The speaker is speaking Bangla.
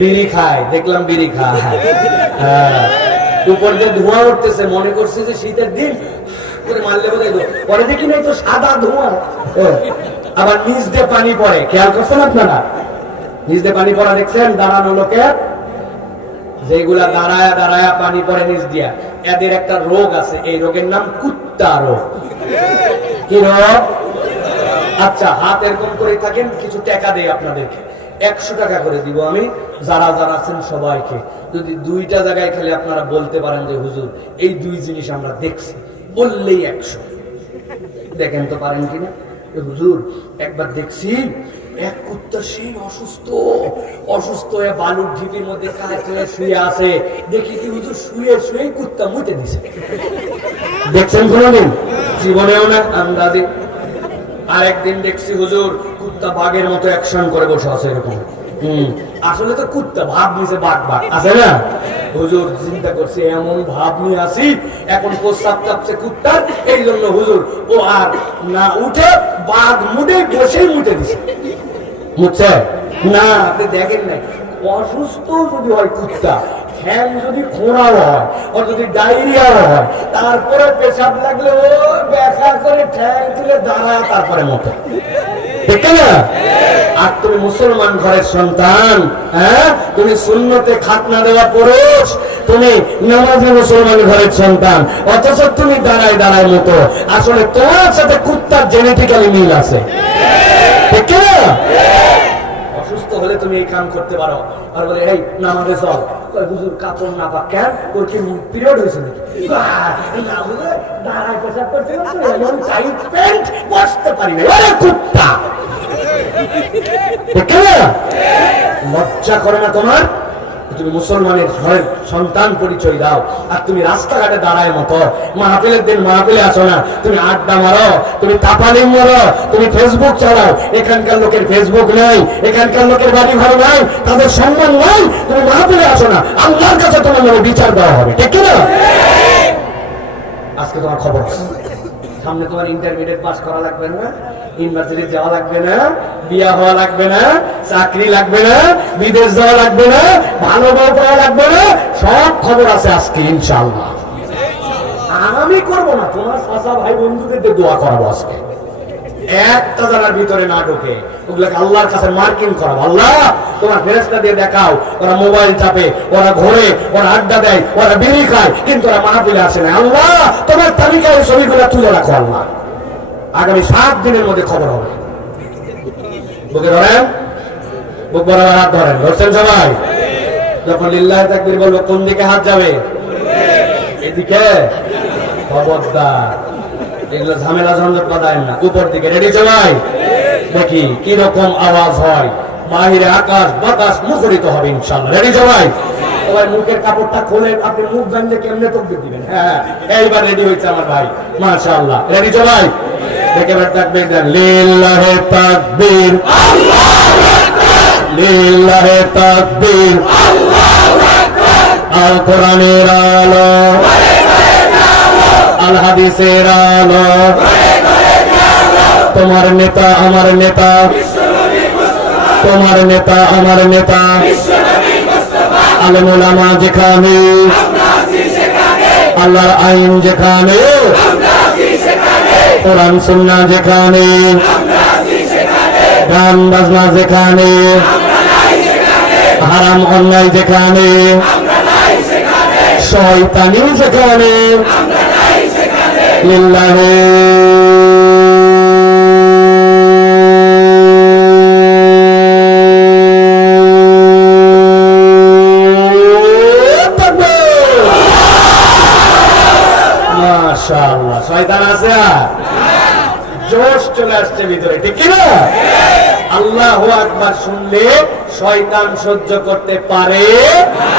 বিড়ি খায়, দেখলাম বিড়ি খায়। উপর দিয়ে ধোঁয়া উঠতেছে, মনে করছে যে শীতের দিন করে মারলে বোধহয়। পরে দেখি নাই তো সাদা ধোঁয়া। আবার নিচ দিয়ে পানি পড়ে, খেয়াল করছেন আপনারা? নিচ দিয়ে পানি পড়া দেখছেন? দাঁড়ানো লোকের যেগুলা দাঁড়ায় দাঁড়ায় পানি পড়ে নিচ দিয়া, এদের একটা রোগ আছে, এই রোগের নাম কুত্তা রোগ। কি রোগ? আচ্ছা, হাত এরকম করে থাকেন, কিছু টাকা দেই আপনাদেরকে, 100 টাকা করে দিব আমি, যারা যারা আছেন সবাইকে। যদি 2টা জায়গায় খালি আপনারা বলতে পারেন যে হুজুর এই 2 জিনিস আমরা দেখছি, বললেই 100। দেখেন তো পারেন কিনা? হুজুর একবার দেখছি এক কুত্তা সেই অসুস্থ হয়ে বালুর ঢিপির মধ্যে কাছে শুয়ে আছে। দেখি কি হুজুর শুয়ে শুয়ে কুত্তা মুতে দিছে। দেখছেন কোনদিন? জীবনেও না, আন্দাজে। আরেকদিন দেখছি হুজুর কুত্তা বাঘের মতো অ্যাকশন করে বসে আছে এরকম। আসলে তো কুত্তা ভাব নিছে, বাঘ আছে না? হুজুর চিন্তা করছে এমন ভাব নিয়ে আসি, এখন প্রস্রাব চাপছে কুত্তার, এই জন্য হুজুর ও আর না উঠে বাঘ মুডে বসেই মুটে দিছে। মুছে না, আপনি দেখেন নাই, অসুস্থ যদি হয় কুত্তা, ঠ্যাং যদি খোঁড়াও হয়, আর যদি ডায়রিয়াও হয়, তারপরে পেশাব লাগলে ও ব্যাখ্যা করে ঠ্যাং তুলে দাঁড়ায় তারপরে মতো। ঠিক না? আর তুমি মুসলমান ঘরের সন্তান, হ্যাঁ, তুমি সুন্নতে খাতনা দেওয়া পুরুষ, তুমি নামাজি মুসলমান ঘরের সন্তান, অথচ তুমি দাঁড়ায় দাঁড়ায় মতো। আসলে তোমার সাথে কুত্তার জেনেটিক্যালি মিল আছে। ঠিক না? অসুস্থ হলে তুমি এই কাম করতে পারো। আর বলে এই নামাজে চল, হুজুর কাপড় না পাক কেন, তোর কি পিরিয়ড হয়েছে নাকি? দাঁড়ায় পেশাব করতে এমন টাইট প্যান্ট বসতে পারি না। কুত্তা লজ্জা করে না তোমার? তুমি মুসলমানের ঘরের সন্তান পরিচয় দাও, আর তুমি রাস্তাঘাটে দাঁড়ায় মতো। মাহফিলের দিন মাহফিলে আসো না, তুমি আড্ডা মারো, তুমি তাপালিং মারো, তুমি ফেসবুক চালাও। এখানকার লোকের ফেসবুক নাই, এখানকার লোকের বাড়ি ঘর নাই, তাদের সম্মান নাই। তুমি মাহফিলে আসো না, আল্লাহর কাছে তোমার নামে বিচার দেওয়া হবে। ঠিক না? আজকে তোমার খবর আছে, সামনে তোমার ইন্টারমিডিয়েট পাস করা লাগবে না, ইউনিভার্সিটি যাওয়া লাগবে না, বিয়া হওয়া লাগবে না, চাকরি লাগবে না, বিদেশ যাওয়া লাগবে না, ভালো বউ পাওয়া লাগবে না, সব খবর আছে আজকে ইনশাআল্লাহ। আমি করবো না, তোমার চাচা ভাই বন্ধুদের দোয়া করাবো আজকে। একটা জানার ভিতরে না ঢোকে, ওগুলোকে আল্লাহর কাছে মার্কিং করাবো। আল্লাহ তোমার ফেরেশতা দিয়ে দেখাও, ওরা মোবাইল চাপে, ওরা ঘোরে, ওরা আড্ডা দেয়, ওরা বিড়ি খায়, কিন্তু ওরা মাহফিলে আসে না। আল্লাহ তোমার তালিকায় ছবিগুলো তুলে রাখো। আল্লাহ আগামী 7 দিনের মধ্যে খবর হবে। বুকে ধরেন, বুক বরাবর হাত ধরেন, ধরছেন সবাই? যখন লিল্লাহি তাকবীর বলবো কোন দিকে হাত যাবে? এদিকে। খবরদার এগুলো ঝামেলা ঝঞ্ঝট বাঁধায় না, উপর দিকে। রেডি সবাই? দেখি কি রকম আওয়াজ হয়, বাহিরে আকাশ বাতাস মুখরিত হবে ইনশাআল্লাহ। রেডি সবাই? সবাই মুখের কাপড়টা খোলেন, আপনি মুখ বাঁধলে কেমনে তাকবীর দিবেন? হ্যাঁ, এইবার রেডি হয়েছে আমার ভাই, মাশাআল্লাহ। রেডি সবাই? দেখে এবার তাকবীর দেন। লিল্লাহি তাকবীর, আল্লাহু আকবার, লিল্লাহি তাকবীর, আল্লাহু আকবার। আল কোরআনের আলো, আল হাদিসের আলো, তোমার নেতা আমার নেতা, তোমার নেতা আমার নেতা, আলেম ওলামা যেখানে, আল্লাহর আইন যেখানে, কোরআন সুন্নাহ যেখানে, গান বাজনা যেখানে, হারাম অন্যায় যেখানে, শয়তানি যেখানে, লিল্লাহি মাশাআল্লাহ। শয়তান আছে, জোশ চলে আসছে ভিতরে। ঠিক না? আল্লাহু আকবার শুনলে শয়তান সহ্য করতে পারে না।